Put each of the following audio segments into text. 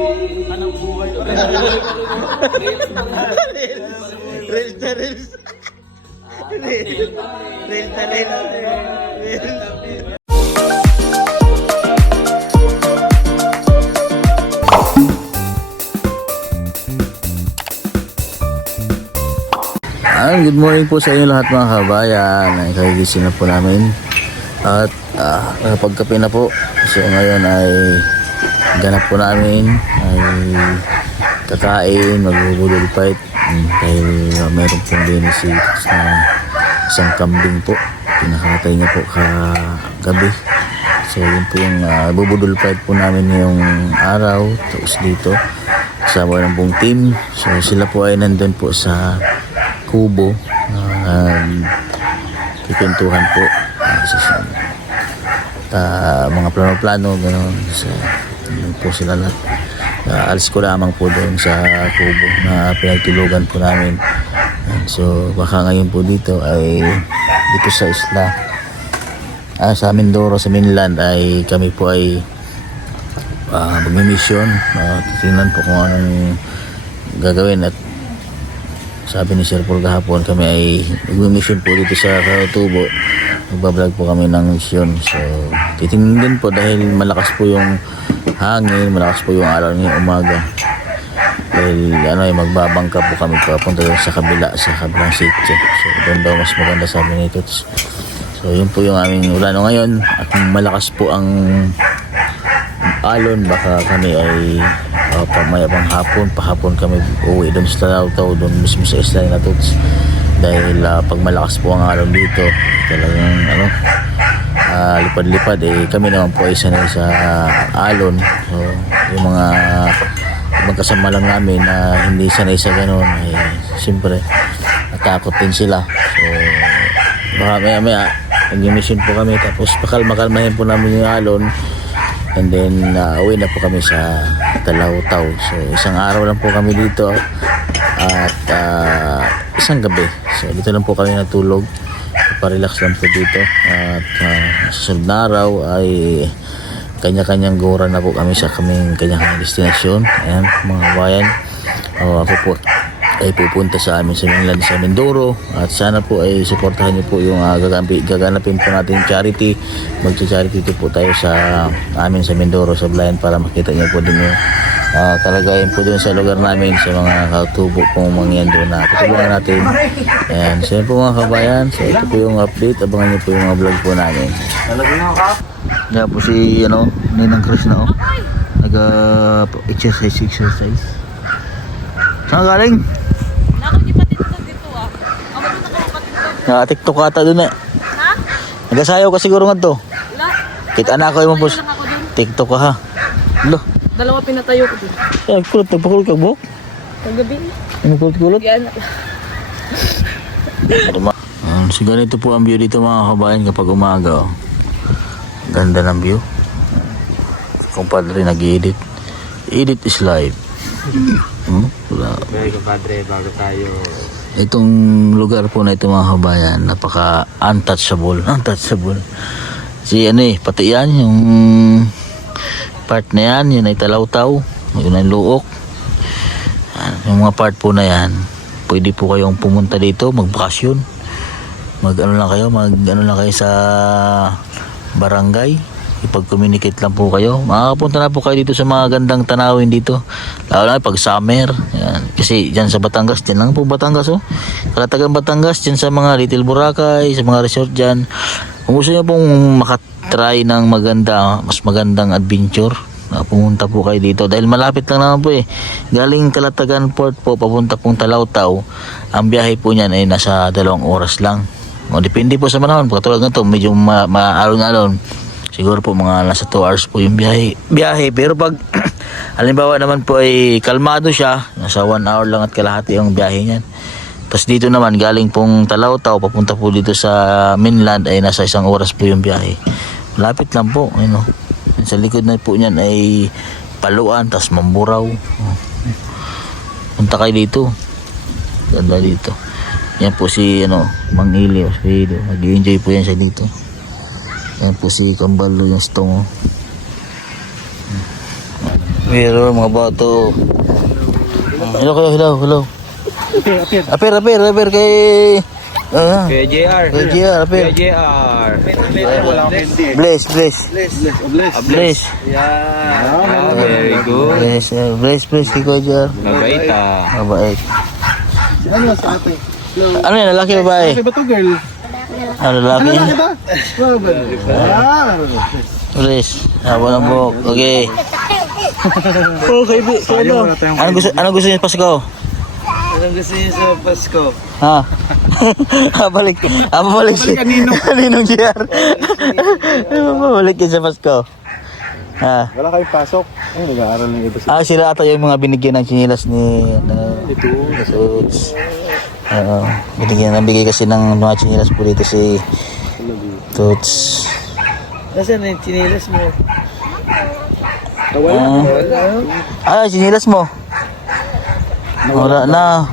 Anong buhay? Reels na reels. Reels na reels. Good morning po sa inyo lahat mga kabayan. Kagigising na po namin at pagkape na po. So ngayon ay ganap po namin ay kakain, magbubudol fight dahil meron pong dinisitas na isang kambing po. Pinakatay niya po kagabi. So yun po yung bubudol fight po namin ngayong araw. Tapos dito kasama ng pong team. So sila po ay nandun po sa kubo, kikwentuhan po mga plano-plano gano'n. So yun po sila lahat. Alis ko lamang po doon sa kubo na pinagtulugan po namin. So baka ngayon po dito ay dito sa isla sa Mindoro, sa mainland ay kami po ay mag-mission. Titingnan po kung anong gagawin. At sabi ni Sir Paul kahapon, kami ay mag-mission po dito sa Tubo. Magbablog po kami ng mission. So titingnan din po dahil malakas po yung hangin, malakas po yung araw ngayong umaga. Dahil magbabangka po kami papunta sa kabilang sitio. So doon daw mas maganda, sabi ni Tots. So yun po yung aming ulano ngayon. At malakas po ang alon, baka kami ay pamayabang pahapon kami uwi doon sa Taw-Taw, doon mismo sa isla na Tots. Dahil pag malakas po ang alon dito, talagang lipad-lipad kami naman po ay sanay sa alon. So yung mga kasama lang namin na hindi sanay sa ganun ay siyempre natakot din sila. So baka maya nag-mission po kami, tapos pakalmahin po namin yung alon. And then uwi na po kami sa Taw-Taw. So isang araw lang po kami dito at isang gabi. So dito lang po kami natulog, parelax lang po dito. At sa susunod na araw ay kanya-kanyang gora na po kami sa kanya-kanyang destinasyon. Ayan mga bayan, ako po ay pupunta sa amin sa mainland, sa Mindoro. At sana po ay suportahan niyo po yung gaganapin po natin charity. Magcha-charity po tayo sa amin sa Mindoro, sa Blayan, para makita niyo po din yung kalagayan po doon sa lugar namin, sa mga katubo pong mangyan doon na tutulungan natin. Ayan, so yun po mga kabayan. So ito po yung update. Abangan niyo po yung mga vlog po namin. Yan po si Ninang Chris na nag-exercise. Saan galing? Hindi pa TikTok dito TikTok ata doon Ha? Nagasayaw ka siguro nga to. Wala. Kita na ako yung boss. TikTok ka ha. Lo. Dalawa pinatayo ko din. Nagpakulot ka buhok? Kagabi. Nagpakulot? Yan. So ganito po ang view dito mga kabayan kapag umaga. Ganda ng view. Kumpadre nag-edit. Edit is live. Wala. May kumpadre, bago tayo. Itong lugar po na ito mga kabayan, napaka untouchable. Si pati yan yung part na yan, yun ay Taw-Taw, yun ay Luok. Yung mga part po na yan, pwede po kayong pumunta dito, magbakasyon. Mag-ano lang kayo sa barangay. Ipag-communicate lang po kayo. Makakapunta na po kayo dito sa mga gandang tanawin dito. Lalo na pag summer. Yan. Kasi dyan sa Batangas, dyan lang po Batangas Kalatagan Batangas, dyan sa mga Little Boracay, sa mga resort dyan. Kung gusto nyo pong makatry ng mas magandang adventure, pumunta po kayo dito. Dahil malapit lang naman po Galing Kalatagan Port po, papunta pong Taw-Taw. Ang biyahe po niyan ay nasa 2 oras lang. Depende po sa manahon. Katulad nga to, medyo maalon-alon. Siguro po mga nasa 2 hours po yung biyahe. Pero pag halimbawa naman po ay kalmado siya, nasa 1 hour lang at kalahati yung biyahe niyan. Tapos dito naman galing pong Taw-Taw papunta po dito sa mainland ay nasa 1 oras po yung biyahe. Malapit lang po, Sa likod na po niyan ay Paluan, tapos Mamburao. Punta kayo dito. Ganda dito. Yan po si Mang Ili. Mag-enjoy po yan siya dito. Yan po si Kambalo yung stong. Pero mga bato. Hello kayo, hello. Apir kay... Kuya JR. Kay JR, apir. Kuya JR. Bless. Ah, very good. Bless kay Kuya JR. Mabait Mabait. Ano yan, lalaki babae? Ba to girl? Ano, lalaki yan? Ah, Bless. Haba ng buhok. Okay. Ano gusto niyo sa Pasko? Anong gusto niyo sa Pasko? Ha? Babalik si Ninong JR. Babalik yun sa Pasko. Ha? wala kayong pasok. Ay, nag-aaral ng iba sa Sila ata yung mga binigyan ng chinilas ni Suits. Nabigay kasi ng mga chinilas po dito si Suits. Nasaan yung chinilas mo? Chinilas mo? Wala na.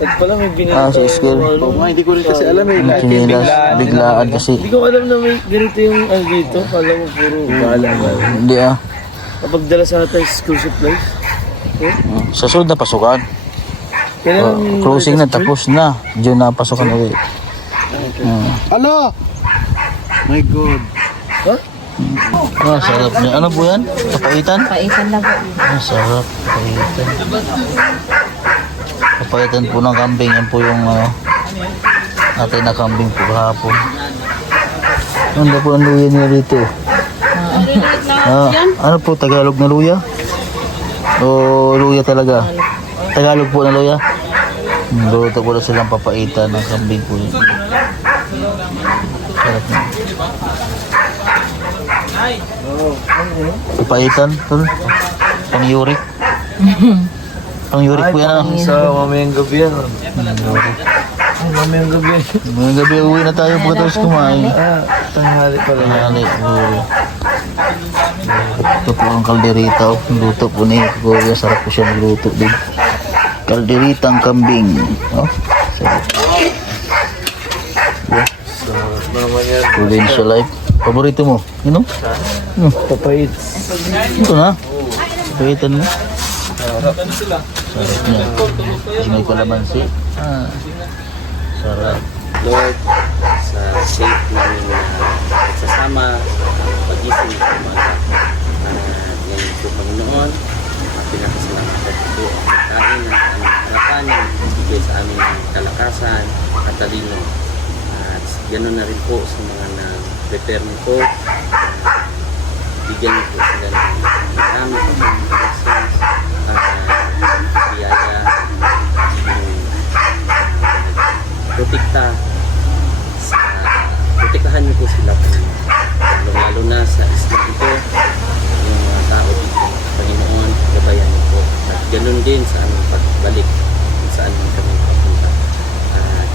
Ba't pala may binili Sa school. hindi ko rin kasi alam eh. Chinilas, biglaan kasi. Hindi ko alam na may ganito yung dito. Kala mo puro bahala. Hindi Kapag dala sa tayo school supplies. Sa sunod na pasukan. Closing na, tapos na. Diyan na pasukan ulit. Ano? My God. Sarap niya. Ano po yan? Papaitan? Paitan na po. Sarap. Papaitan. Papaitan po ng kambing. Yan po yung natin na kambing po kahapon. Ano po ang luya niya dito? Ano po? Tagalog na luya? O luya talaga? Tagalog po na luya? Luto po na silang papaitan ng kambing po yun. Sarap niya. Papaitan, tol. Pang-yurik. Pang-yurik po yan. Sa mamayang gabi yan. Mamayang gabi. Ngayong gabi uwi na tayo pagkatapos kumain. Tanghali pala. Tanghali, siguro. Ito po ang kalderita. Luto po ni Kuya. Sarap po siya nagluto din. Kalderitang kambing. Sarap. Provincial life. Paborito mo? Yun o? Papait. Ito na. Papaitan mo. Sarap niya. May kalamansi. Sarap. Lord, sa safe namin na pagsasama, pag-isip ng umaga. Ngayon po, Panginoon, pinakasalamat ko po ang pagkain ng aming harapan, ang bigay sa amin ng kalakasan at talino. At ganoon na rin po sa mga na-prepare mo po. Bigyan niyo po sila ng marami po ng blessings, biyaya, protektahan niyo po sila po, lalo na sa isla ito, yung mga tao dito, Panginoon, gabayan niyo po, at ganoon din sa aming pagbalik kung saan kami papunta. At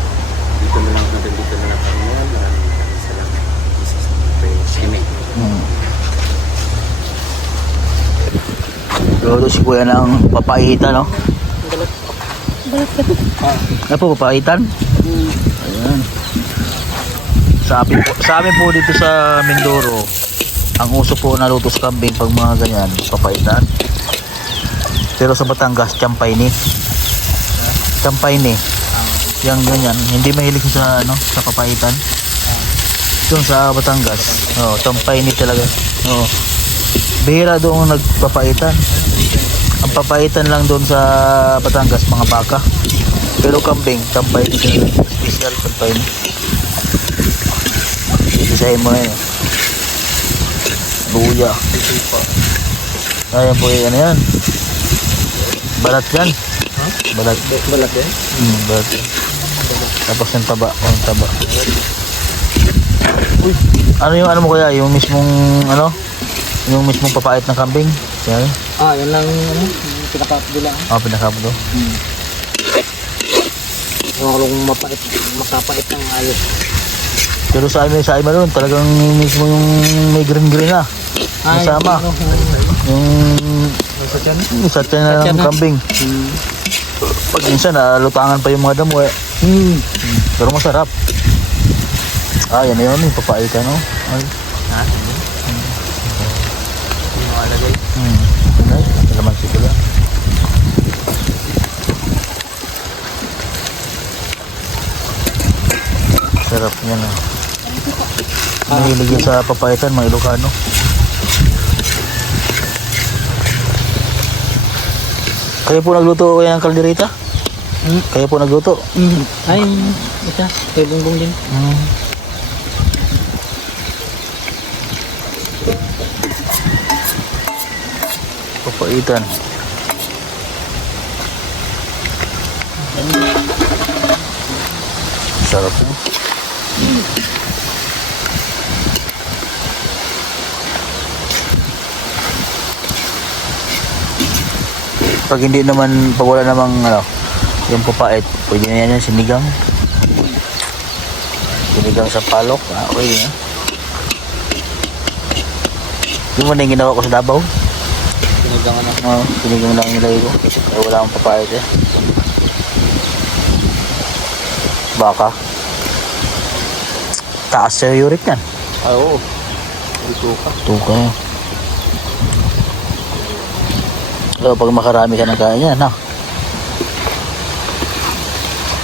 dito na lang, Panginoon, maraming salamat. Jesus name we pray. Amen. Lolo si Kuya ng papaitan, no? Ano po, papaitan? Ayan. Sa amin po dito sa Mindoro, ang uso po na lutos kambing pag mga ganyan, papaitan. Pero sa Batangas, champayne. Champayne. Yang ganyan, hindi mahilig sa sa papaitan. Yung sa Batangas, champayne talaga. Bihira doon nagpapaitan. Ang papaitan lang doon sa Batangas, mga baka. Pero kambing, champayne talaga. Special champayne. Isahin mo na yun. Luya. Ayan po yan, yan. Balat yan. Balat. Balat yan? Balat yan. Tapos yung taba. Uy, ano mo kaya? Yung mismong yung mismong papait ng kambing? Yan. Yan lang pinakapdo lang. Pinakapdo. Yung makapait ng ayos. Pero sa iba doon, talagang mismo yung may green na. Masama. Yung sa tiyan na ng kambing. Pag minsan, lutangan pa yung mga damo eh. Pero masarap. Yan na yun, yung papaitan, no? Ay. Sarap niya na. Mahilig yun sa papaitan, mga Ilocano. Kayo po nagluto kayo ng kaldereta? Kayo po nagluto? Ay, ito. Kay Bongbong din. Papaitan. Sarap mo. Pag hindi naman, pag wala namang ano, yung papait, pwede na yan sinigang. Sinigang sa palok. Okay na. Yung muna yung ginawa ko sa Davao. Sinigang ano. Oo, sinigang lang yung nilagay ko. Kaya wala akong papait eh. Baka. Taas sa uric yan. Ay, oo. Ito ka. Tuka yan. So, pag makarami ka ng kain yan, ha?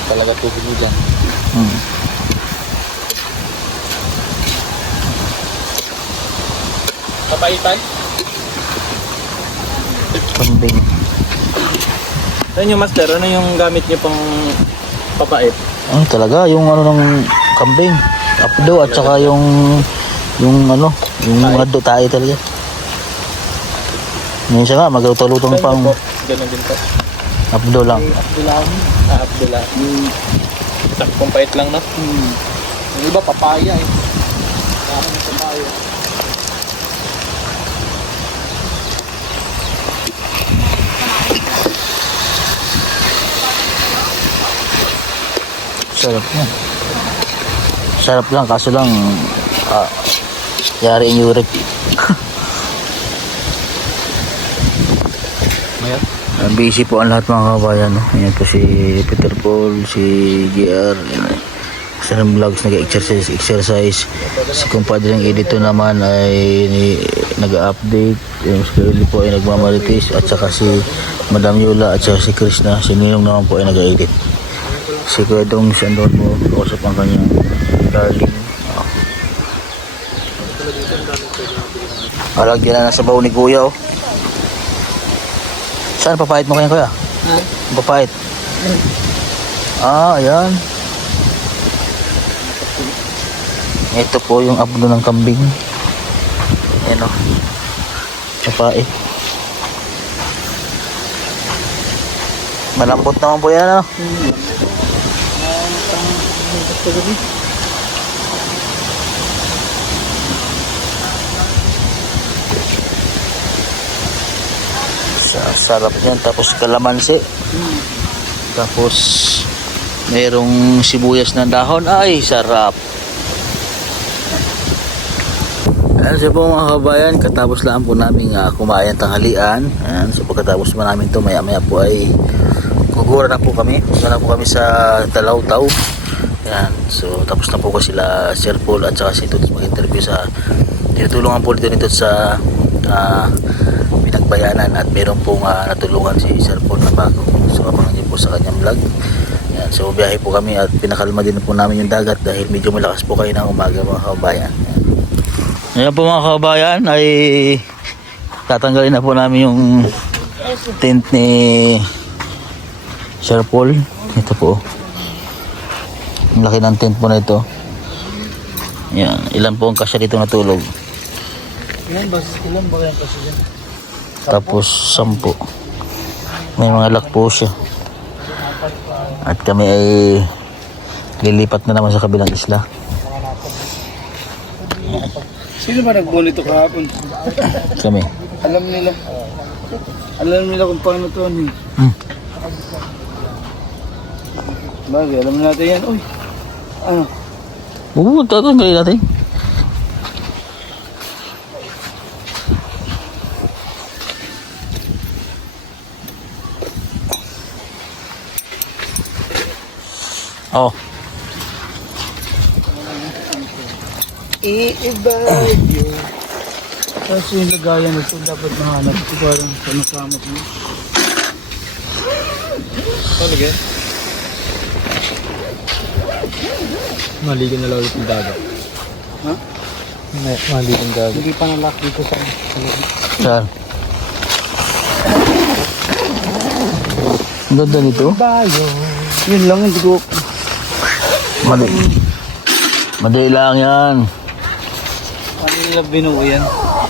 Talaga tubig mo dyan. Papaitan? Kambing. Ano yung master? Ano yung gamit niyo pang papait? Ano talaga, yung ano ng kambing. Apdo at saka yung ano, yung mga tayo talaga. Minsan nga, magluto-lutong pang Ganun din po. apdo lang. Abdullah. Abdullah. Sakong pait lang na. Yung iba papaya eh. Dami ng papaya. Sarap yan. Sarap lang, kaso lang, yari yung uric. Busy po ang lahat mga kabayan. No? Ayan po si Peter Paul, si GR, sa vlogs nag-exercise. Si kumpadre ng editor naman ay nag-update. Yung si Curly po ay nagmamarites. At saka si Madam Yula at saka si Krishna. Si Ninong naman po ay nag-edit. Si Kuya Dong, si Andon po, kausap ang kanyang darling. Alagyan na sa baon ni Kuya. Oh. Saan papait mo kaya Kuya? Papait. Ayan. Ito po yung abdo ng kambing. Ayan o. Papait. Malambot naman po yan o. Sarap yan. Tapos kalamansi. Tapos mayroong sibuyas na dahon. Ay, sarap. Ayan siya po mga kabayan. Katapos lang po namin kumain tanghalian. Ayan, so pagkatapos mo namin ito, maya maya po ay gugura na po kami. Gugura na po kami sa Talawtaw. Ayan, so tapos na po ko sila Sir Paul at saka si Tuts mag-interview sa tinutulungan po dito sa Pinagbayanan at meron pong natulungan si Sir Paul na bago. So abangan niyo po sa kanyang vlog. Ayan, so biyahe po kami at pinakalma din po namin yung dagat dahil medyo malakas po kayo ng umaga mga kabayan. Ayan po mga kabayan ay tatanggalin na po namin yung tent ni Sir Paul. Ito po. Ang laki ng tent po na ito. Ayan, ilan po ang kasya dito natulog? Ilan ba kayang kasi dyan? Tapos 10. May mga lock po siya. At kami ay lilipat na naman sa kabilang isla. Sino ba nagbonito kahapon? Kami. Alam nila kung paano to ano. Bagay, alam natin yan. Uy, ano? Tatanggalin natin. Oh. Iiba yun. Kasi yung lagayan ito dapat mahanap ito parang panasama mo. Talaga? Maligan na lang ulit yung dagat. Ha? Maligan dagat. Hindi pa nalak dito sa Saan? Ang ganda nito. bayo. Yun lang, hindi ko. Madali lang yan. Ano nila binuo yan?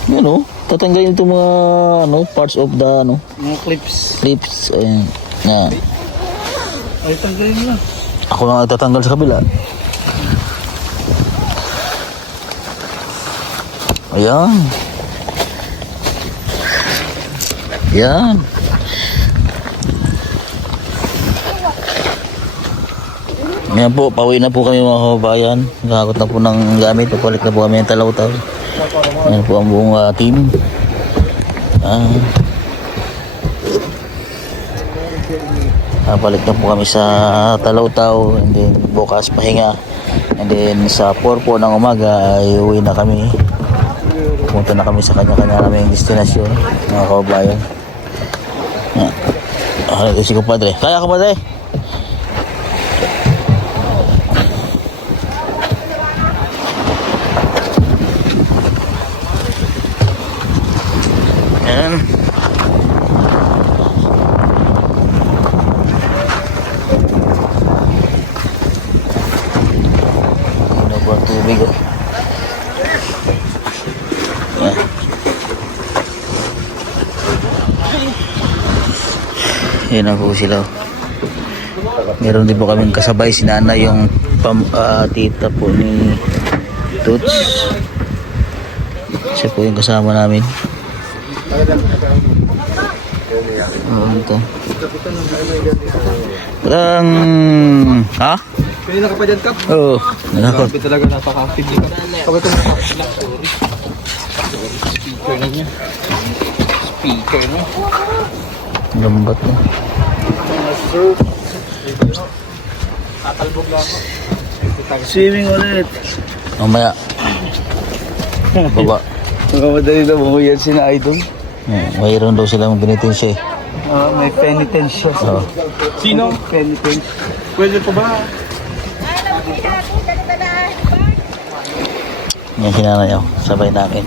Yan o. Tatanggalin itong mga parts of the Mga clips. clips. Ayan. Yan. Ay, tanggalin mo na. Ako lang tatanggal sa kabila. Ayan. Yan. Ayan po, pauwi na po kami mga kababayan. Nakakot na po ng gamit. Papalit na po kami ng Talautaw. Ayan po ang buong team. Papalit na po kami sa Talautaw. And then bukas pahinga. And then sa 4 po ng umaga ay uwi na kami. Pumunta na kami sa kanya-kanya naming destinasyon mga kababayan. Si kumpadre. Kaya kumpadre? Ayan. Ano ba ang tubig? Ayan. Ayan na po sila. Meron din po kaming kasabay si Nana, yung tita po ni Toots. Siya po yung kasama namin. Ito. Parang... Ha? Kanina ka pa dyan, Kap? Oo. Nakakot. Grabe talaga, napaka-active ni Kap. Kapag ito speaker na niya. Speaker na. Lambat na. Tatalbog lang ako. Swimming ulit. Mamaya. Baba. Magkamadali na bumuyan si na Idol. Mayroon daw silang binitensya eh. May penitence siya. Oo. Sino? Penitence. Pwede pa ba? Yan sinanay ako. Sabay namin.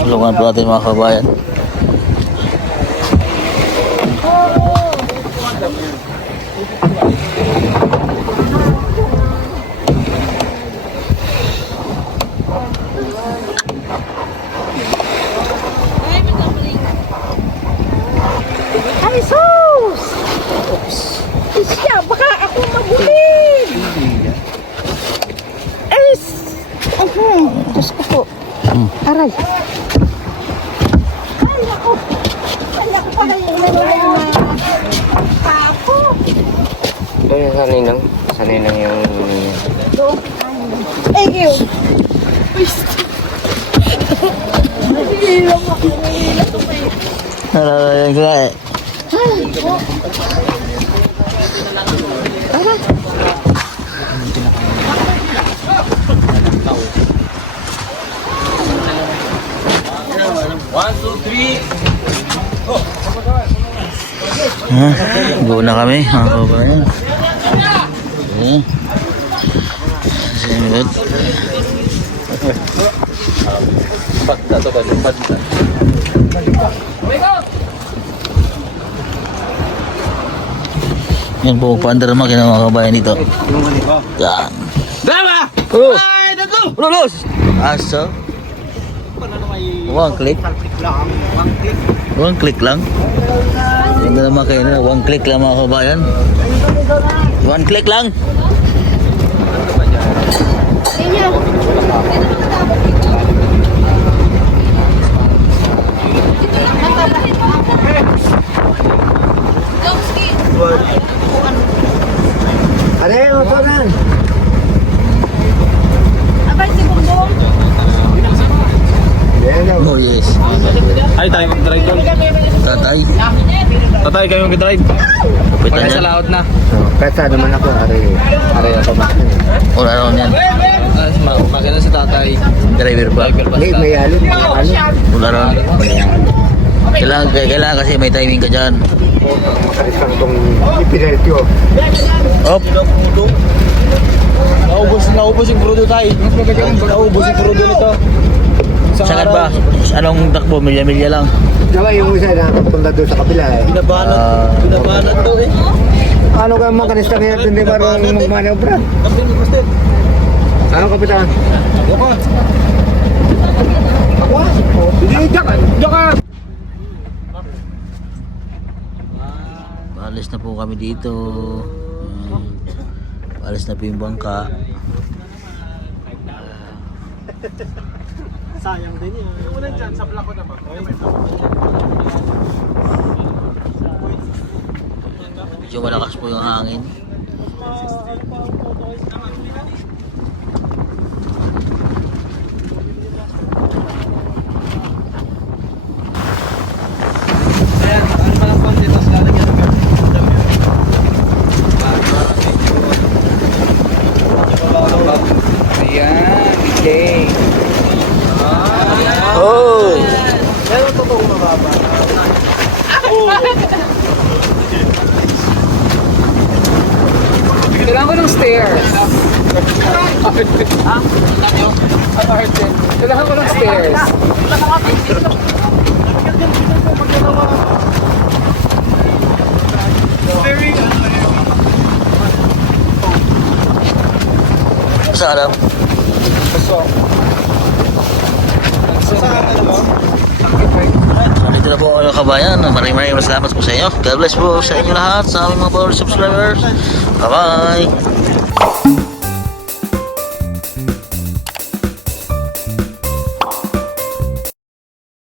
Tulungan po natin mga kabayan. Ay, sus! Isya, baka ako mabulin! Ay, Diyos ko po. Aray. Ay, ako. Ay, ako pala yung nanonood. Papo. Kaya sanay lang yung... Ay, yun. Nahihilom ako. Nahihilom ako. Nalalayan ko nga eh. Go na kami mga kababayan. Okay. Simot. Yan po, pandarma kina mga kabayan dito. Yan. Drama! Oh! Ay, tatlo! Ulos! Aso? One click? One click lang? Hindi naman kayo na. One click lang mga kabayan. One click lang? Ano yung utunan? Abay, si Bungdong. Oh yes. Ay, tayo mag-drive doon. Tatay. Tatay kayo mag-drive. Kapitan Wala sa yan. laot na. Kaya naman ako, ari ako makina. Wala naman yan. Makina si tatay. Driver pa. Driver pa Hindi, si tatay. may alon. Ano? Wala Kailangan kasi may timing ka dyan. Makarisang itong ipineltyo. Op. Naubos yung crudo tayo. Mas magagawin ba naubos yung crudo nito? Saan ba? Anong takbo? Milya-milya lang. Diba yung isa na punta doon sa kapila eh. Binabanat to eh. Ano ka mga kanista ngayon hindi marunong magmanobra? Ano kapitan? Paalis na po kami dito. Paalis na po yung bangka. Sayang din yan. Yung ulan dyan, sa plako naman. Medyo malakas po yung hangin. Ayan, okay. Oh! Meron totoong mababa. Kailangan ko ng stairs. Kailangan ko ng stairs. Sarap. Dito na po mga kabayan. Maraming salamat po sa inyo. God bless po sa inyo lahat, sa aming mga followers, subscribers. Bye bye.